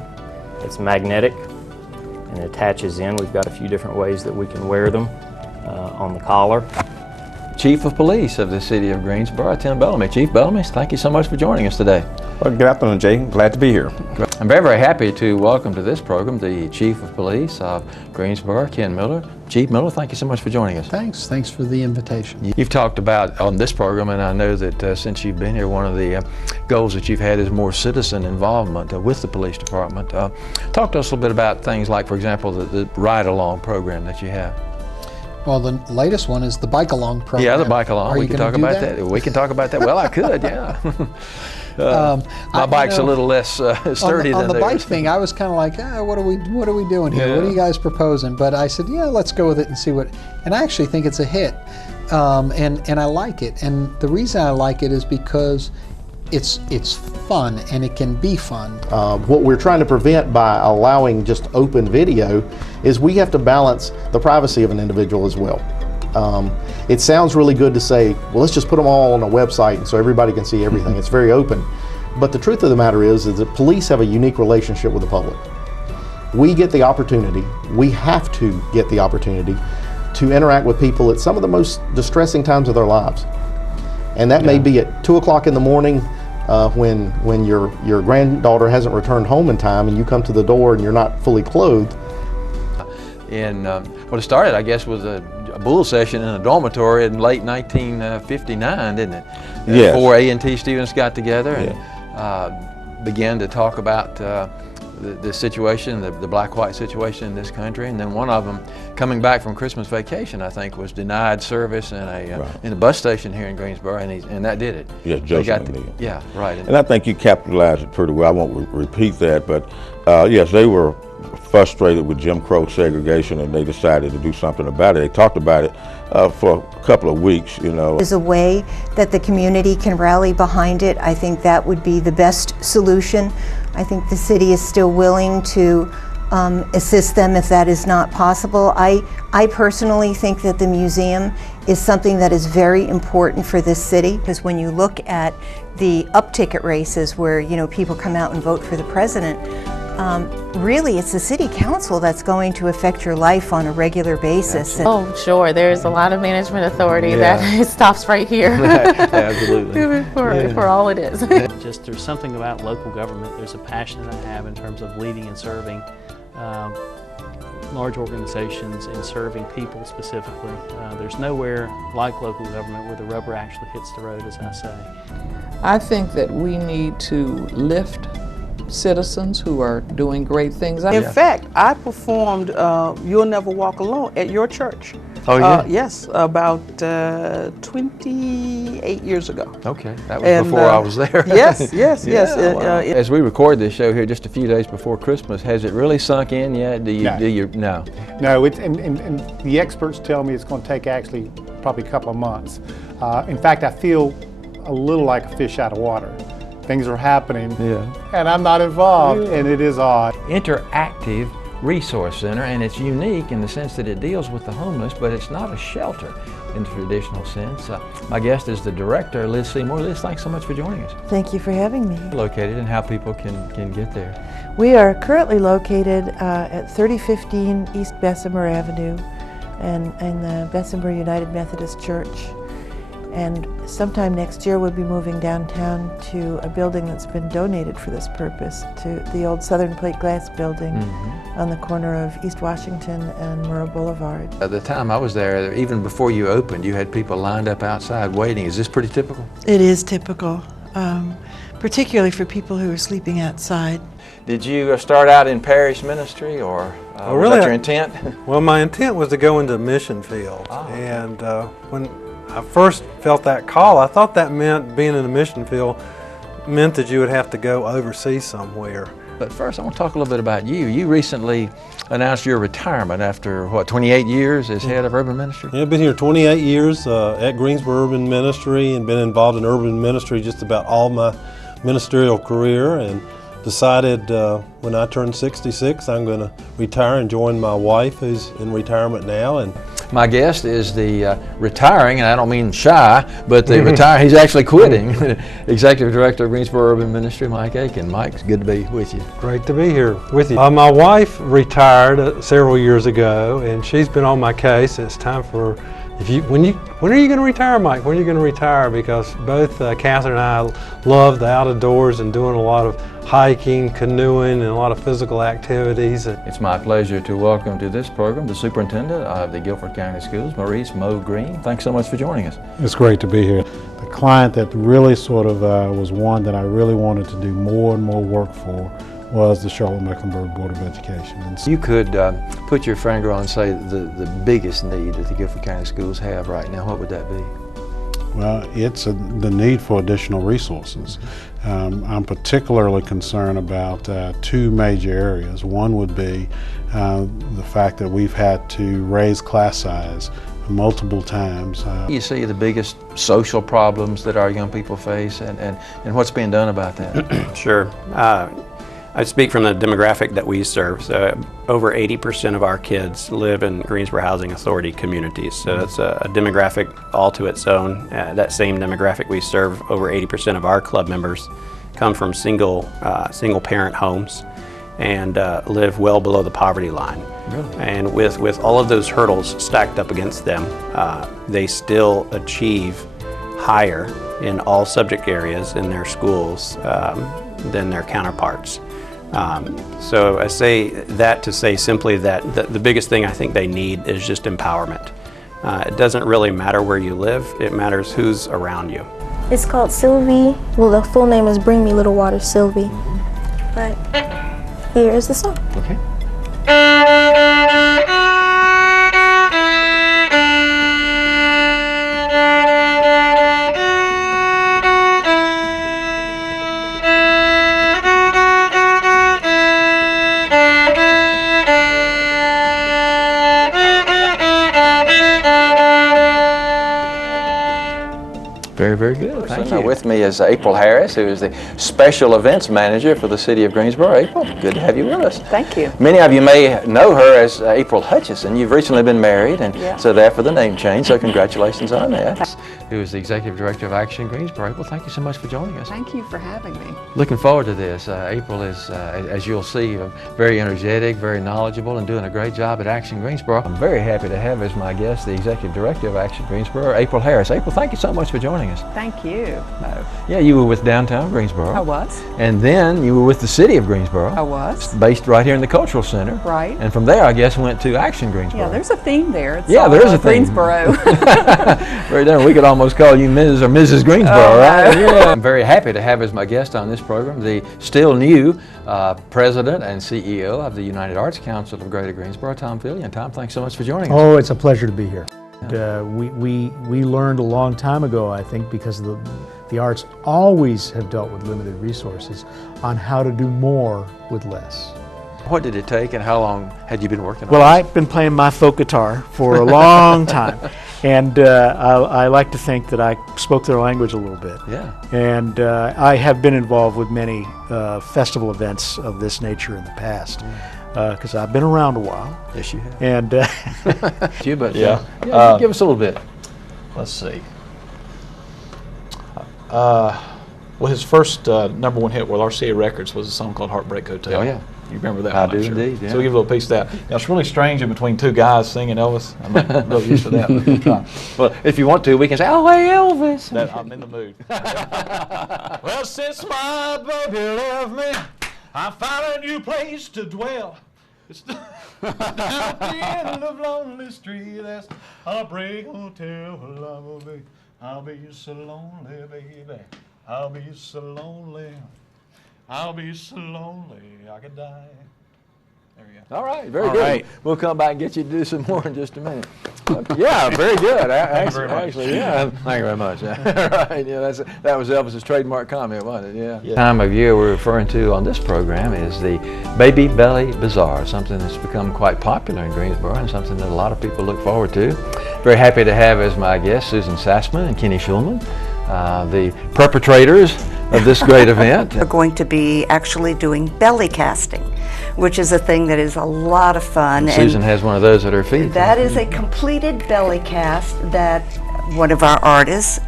It's magnetic and it attaches in. We've got a few different ways that we can wear them on the collar. Chief of Police of the City of Greensboro, Tim Bellamy. Chief Bellamy, thank you so much for joining us today. Well, good afternoon, Jay. Glad to be here. I'm very, very happy to welcome to this program the Chief of Police of Greensboro, Ken Miller. Chief Miller, thank you so much for joining us. Thanks for the invitation. You've talked about on this program, and I know that since you've been here, one of the goals that you've had is more citizen involvement with the police department. Talk to us a little bit about things like, for example, the ride-along program that you have. Well, the latest one is the Bike Along program. Yeah, the Bike Along. We can talk about that. We can talk about that. Well, I could, yeah. My bike's a little less sturdy on than the theirs. bike thing. I was kind of like, what are we doing here? Yeah. What are you guys proposing? But I said, yeah, let's go with it and see what. And I actually think it's a hit, and I like it. And the reason I like it is because it's fun and it can be fun. What we're trying to prevent by allowing just open video is we have to balance the privacy of an individual as well. It sounds really good to say, well, let's just put them all on a website so everybody can see everything. It's very open. But the truth of the matter is that police have a unique relationship with the public. We get the opportunity, we have to get the opportunity to interact with people at some of the most distressing times of their lives. And that may be at 2 o'clock in the morning when your granddaughter hasn't returned home in time and you come to the door and you're not fully clothed. And well, it started, I guess, was a bull session in a dormitory in late 1959, didn't it? Yes. 4 A&T students got together and began to talk about the situation, the black-white situation in this country. And then one of them, coming back from Christmas vacation, I think, was denied service in a bus station here in Greensboro, and that did it. Yes, Joseph McNeil. Yeah, right. And I think you capitalized it pretty well. I won't repeat that, but yes, they were frustrated with Jim Crow segregation, and they decided to do something about it. They talked about it for a couple of weeks, you know. There's a way that the community can rally behind it. I think that would be the best solution. I think the city is still willing to assist them if that is not possible. I personally think that the museum is something that is very important for this city, because when you look at the up-ticket races where people come out and vote for the president, really it's the city council that's going to affect your life on a regular basis. Oh, sure. There's a lot of management authority that stops right here. Absolutely. for all it is. Just there's something about local government. There's a passion that I have in terms of leading and serving large organizations and serving people specifically. There's nowhere like local government where the rubber actually hits the road, as I say. I think that we need to lift citizens who are doing great things. In fact, I performed You'll Never Walk Alone at your church. Oh, yeah? Yes, about 28 years ago. Okay, that was before I was there. Yes. Wow. As we record this show here just a few days before Christmas, has it really sunk in yet? No. No, and the experts tell me it's going to take actually probably a couple of months. In fact, I feel a little like a fish out of water. Things are happening, and I'm not involved, and it is odd. Interactive Resource Center, and it's unique in the sense that it deals with the homeless, but it's not a shelter in the traditional sense. My guest is the director, Liz Seymour. Liz, thanks so much for joining us. Thank you for having me. Located and how people can get there. We are currently located at 3015 East Bessemer Avenue and in the Bessemer United Methodist Church. And sometime next year we'll be moving downtown to a building that's been donated for this purpose, to the old Southern Plate Glass building on the corner of East Washington and Murrah Boulevard. At the time I was there, even before you opened, you had people lined up outside waiting. Is this pretty typical? It is typical. particularly for people who are sleeping outside. Did you start out in parish ministry, or was that your intent? Well, my intent was to go into the mission field. And when I first felt that call, I thought that meant being in the mission field meant that you would have to go overseas somewhere. But first, I want to talk a little bit about you. You recently announced your retirement after, what, 28 years as head of urban ministry? Yeah, I've been here 28 years at Greensboro Urban Ministry and been involved in urban ministry just about all my ministerial career, and decided when I turned 66 I'm going to retire and join my wife, who's in retirement now. And my guest is the retiring, and I don't mean shy, but the retiring, he's actually quitting, Executive Director of Greensboro Urban Ministry, Mike Aiken. Mike, it's good to be with you. Great to be here with you. My wife retired several years ago, and she's been on my case. It's time for, when are you going to retire, Mike? When are you going to retire? Because both Catherine and I love the out of doors and doing a lot of hiking, canoeing, and a lot of physical activities. It's my pleasure to welcome to this program the Superintendent of the Guilford County Schools, Maurice Mo Green. Thanks so much for joining us. It's great to be here. The client that really sort of was one that I really wanted to do more and more work for was the Charlotte-Mecklenburg Board of Education. And you could put your finger on, say, the biggest need that the Guilford County Schools have right now. What would that be? Well, it's the need for additional resources. I'm particularly concerned about two major areas. One would be the fact that we've had to raise class size multiple times. You see the biggest social problems that our young people face, and what's being done about that? Sure. I speak from the demographic that we serve. So over 80% of our kids live in Greensboro Housing Authority communities. So that's a demographic all to its own. That same demographic we serve, over 80% of our club members come from single parent homes and live well below the poverty line. Really? And with all of those hurdles stacked up against them, they still achieve higher in all subject areas in their schools than their counterparts. So I say that to say simply that the biggest thing I think they need is just empowerment. It doesn't really matter where you live, it matters who's around you. It's called Sylvie. Well, the full name is Bring Me Little Water Sylvie. But here is the song. Okay. Very, very good. Thank you. With me is April Harris, who is the Special Events Manager for the City of Greensboro. April, good to have you with us. Thank you. Many of you may know her as April Hutchison. You've recently been married, and so therefore the name change, so congratulations on that. Who is the Executive Director of Action Greensboro. April, thank you so much for joining us. Thank you for having me. Looking forward to this. April is, as you'll see, very energetic, very knowledgeable, and doing a great job at Action Greensboro. I'm very happy to have as my guest the Executive Director of Action Greensboro, April Harris. April, thank you so much for joining us. Thank you. Yeah, you were with Downtown Greensboro. I was. And then you were with the City of Greensboro. I was. Based right here in the Cultural Center. Right. And from there, I guess, went to Action Greensboro. Yeah, there's a theme there. It's yeah, there is a theme. Greensboro. Very done. We could almost call you Ms. or Mrs. Greensboro, right? Yeah. I'm very happy to have as my guest on this program the still new President and CEO of the United Arts Council of Greater Greensboro, Tom Fillion. Tom, thanks so much for joining us. Oh, it's a pleasure to be here. We learned a long time ago, I think, because the arts always have dealt with limited resources, on how to do more with less. What did it take, and how long had you been working on Well, this? I've been playing my folk guitar for a long time, and I like to think that I spoke their language a little bit. Yeah. And I have been involved with many festival events of this nature in the past, because I've been around a while. Yes, you have. And you, but yeah. Give us a little bit. Let's see. Well, his first number one hit with RCA Records was a song called Heartbreak Hotel. Oh, yeah. You remember that I one, do I'm sure. indeed, yeah. So we'll give a little piece of that. Now, it's really strange in between two guys singing Elvis. I'm not really used to that. Well, if you want to, we can say, oh, hey, Elvis. I'm in the mood. Well, since my baby left me, I found a new place to dwell. It's down at the end of Lonely Street, that's Heartbreak Hotel. I'll be so lonely, baby. I'll be so lonely. I'll be so lonely I could die. There we go. All right, very All good. right. We'll come back and get you to do some more in just a minute. Yeah, very good. Thank you very much. Actually, yeah. Thank you very much. Right, yeah, that was Elvis's trademark comment, wasn't it? Yeah. Time of year we're referring to on this program is the Baby Belly Bazaar, something that's become quite popular in Greensboro and something that a lot of people look forward to. Very happy to have as my guests Susan Sassman and Kenny Schulman, the perpetrators of this great event. We're going to be actually doing belly casting, which is a thing that is a lot of fun. And Susan has one of those at her feet. That is a completed belly cast that one of our artists,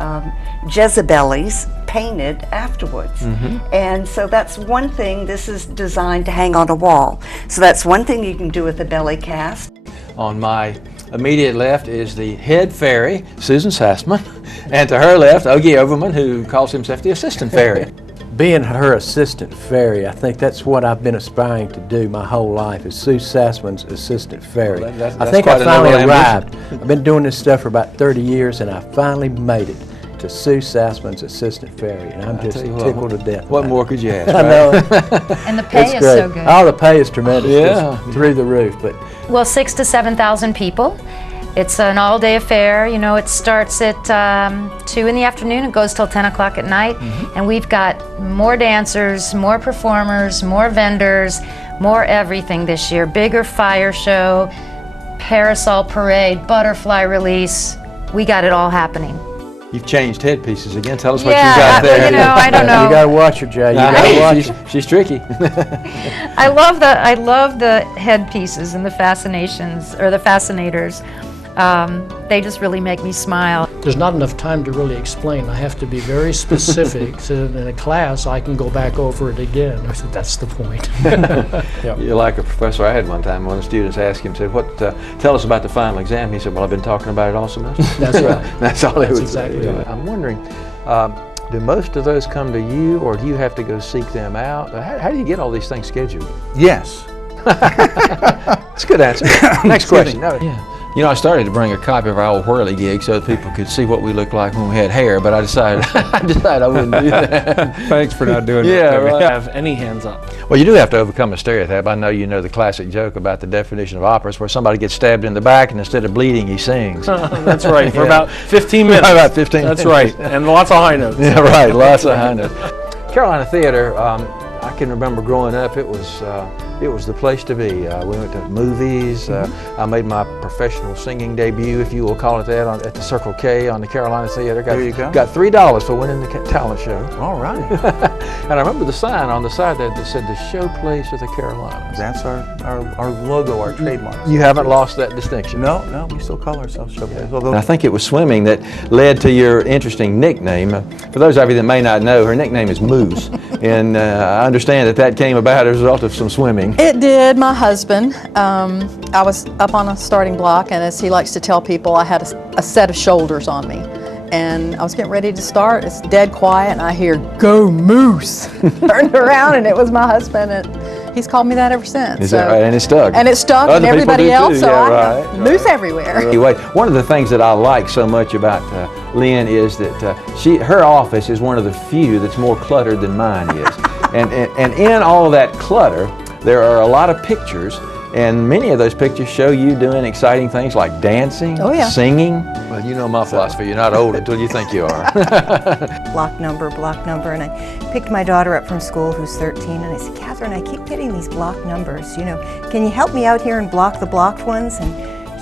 Jezebeli's, painted afterwards. And so that's one thing. This is designed to hang on a wall. So that's one thing you can do with a belly cast. On my immediate left is the head fairy, Susan Sassman, and to her left, Ogie Overman, who calls himself the assistant fairy. Being her assistant fairy, I think that's what I've been aspiring to do my whole life, is Sue Sassman's assistant fairy. Well, that's I think quite I a finally noble arrived. ambition. I've been doing this stuff for about 30 years, and I finally made it to Sue Sassman's assistant fairy, and I'm just tickled to death. What more could you ask? I know. And the pay It's is great. so good. Oh, the pay is tremendous. Yeah. It's through the roof. But Well, 6,000 to 7,000 people. It's an all-day affair. You know, it starts at 2 in the afternoon and goes till 10 o'clock at night. And we've got more dancers, more performers, more vendors, more everything this year. Bigger fire show, parasol parade, butterfly release. We got it all happening. You've changed headpieces again. Tell us what Yeah, you got there. well, you know, I don't know. You got to watch her, Jay. You got to watch her. She's tricky. I love the headpieces and the fascinations, or the fascinators. They just really make me smile. There's not enough time to really explain. I have to be very specific, so in a class I can go back over it again. I said, that's the point. Yep. You're like a professor I had one time. One of the students asked him, said, tell us about the final exam. He said, well, I've been talking about it all semester. That's right. That's all he That's would exactly say. right. I'm wondering, do most of those come to you, or do you have to go seek them out? How do you get all these things scheduled? Yes. That's a good answer. Next question. No, yeah. You know, I started to bring a copy of our old whirly gig so that people could see what we looked like when we had hair, but I decided I wouldn't do that. Thanks for not doing Yeah, that. right. Have any hands up. Well, you do have to overcome a stereotype. I know you know the classic joke about the definition of operas, where somebody gets stabbed in the back and instead of bleeding, he sings. That's right, for Yeah. about 15 minutes. About 15 That's minutes. right, and lots of high notes. Yeah, right, lots of high notes. Carolina Theater, I can remember growing up, it was the place to be. We went to movies. I made my professional singing debut, if you will call it that, at the Circle K on the Carolina Theater. There you go. Got $3 for winning the talent show. All right. And I remember the sign on the side that said the show place of the Carolinas. That's our logo, our trademark. You haven't lost that distinction. No, we still call ourselves show place. Although And I think it was swimming that led to your interesting nickname. For those of you that may not know, her nickname is Moose. And I understand that came about as a result of some swimming. It did. My husband, I was up on a starting block, and as he likes to tell people, I had a set of shoulders on me. And I was getting ready to start. It's dead quiet, and I hear, "Go Moose!" Turned around, and it was my husband, and he's called me that ever since. Is that right? And it stuck. And it stuck, Other and people everybody do too. else, so Yeah, I right. Moose everywhere. Anyway, one of the things that I like so much about Lynn is that her office is one of the few that's more cluttered than mine is. And in all of that clutter, there are a lot of pictures, and many of those pictures show you doing exciting things like dancing, singing. Well, you know my philosophy. You're not old until you think you are. block number, and I picked my daughter up from school who's 13, and I said, Catherine, I keep getting these block numbers, can you help me out here and block the blocked ones? And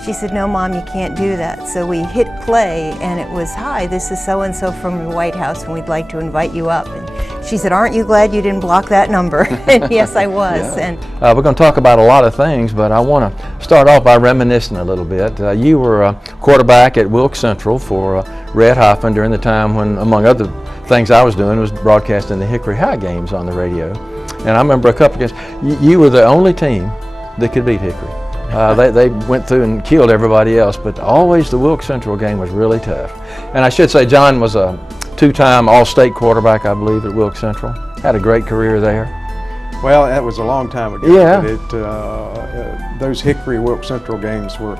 she said, no, Mom, you can't do that. So we hit play, and it was, hi, this is so-and-so from the White House, and we'd like to invite you up. And she said, aren't you glad you didn't block that number? And yes, I was. Yeah. And we're going to talk about a lot of things, but I want to start off by reminiscing a little bit. You were a quarterback at Wilkes Central for Red Hoffman during the time when, among other things I was doing, was broadcasting the Hickory High games on the radio. And I remember a couple games, you were the only team that could beat Hickory. They went through and killed everybody else, but always the Wilkes Central game was really tough. And I should say John was a two-time All-State quarterback, I believe, at Wilkes Central. Had a great career there. Well, that was a long time ago. Yeah. But those Hickory Wilkes Central games were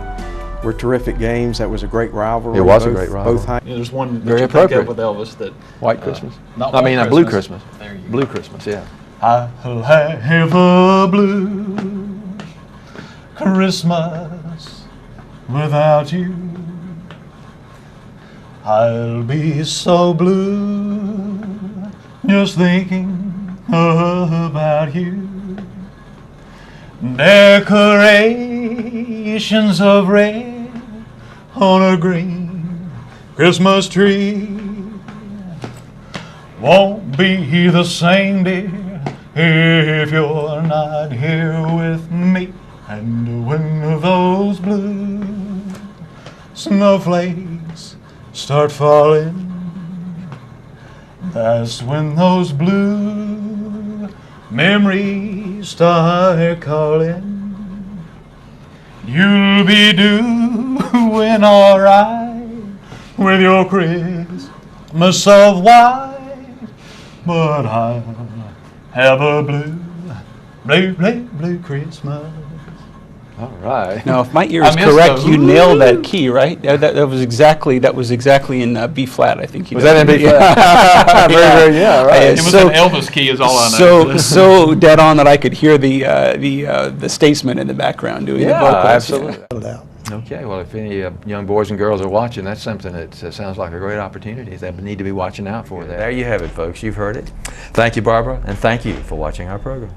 were terrific games. That was a great rivalry. It was a great rivalry. Both high. There's one that Very you think appropriate. of with Elvis that White Christmas. Not I mean, White Blue Christmas. There you go. Blue Christmas, yeah. I'll have a blue Christmas without you. I'll be so blue just thinking about you. Decorations of red on a green Christmas tree won't be the same, dear, if you're not here with me. And when those blue snowflakes start falling, that's when those blue memories start calling. You'll be doing alright with your Christmas of white, but I'll have a blue Christmas. All right. Now, if my ear is correct, you nailed that key, right? That was exactly in B flat. I think you. Was that in B flat? Very, yeah, right. It was an Elvis key, is all I know. So dead on that I could hear the statesman in the background doing the vocals. Absolutely. Okay, well, if any young boys and girls are watching, that's something that sounds like a great opportunity they need to be watching out for. There you have it, folks. You've heard it. Thank you, Barbara, and thank you for watching our program.